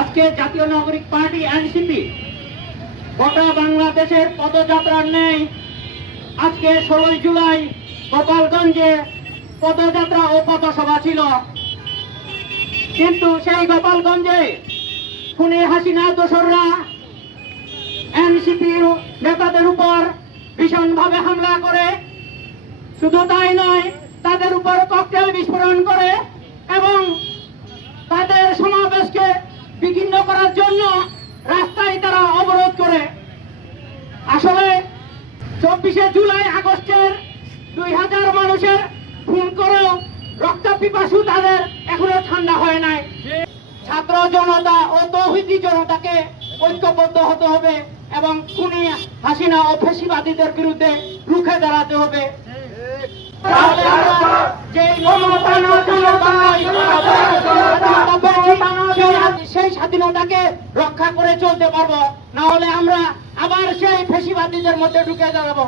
আজকে জাতীয় নাগরিক পার্টি এনসিপি গোটা বাংলাদেশের পদযাত্রার নেই। আজকে ষোলোই জুলাই গোপালগঞ্জে পদযাত্রা ও পথসভা ছিল। কিন্তু সেই গোপালগঞ্জে খুনি হাসিনা দোসররা এনসিপির নেতাদের উপর ভীষণভাবে হামলা করে শুধু তাই নয়, তাদের উপর ককটেল বিস্ফোরণ করে এবং তাদের সমাবেশকে বিঘ্ন করার জন্য রাস্তায় তারা অবরোধ করে। আসলে চব্বিশে জুলাই আগস্টের দুই হাজার মানুষের খুন করেও রক্ত পিপাসু তাদের এখনও ঠান্ডা হয় নাই। ছাত্র জনতা ও তৌহিদি জনতাকে ঐক্যবদ্ধ হতে হবে এবং খুনি হাসিনা ও ফেসিবাদীদের বিরুদ্ধে রুখে দাঁড়াতে হবে তাহলে আমরা যেই মমতানো জনতায় সেই- সেই স্বাধীনতাকে রক্ষা করে চলতে পারব না হলে আমরা আবার সেই ফেসিবাদীদের মধ্যে ঢুকে দাঁড়াবো।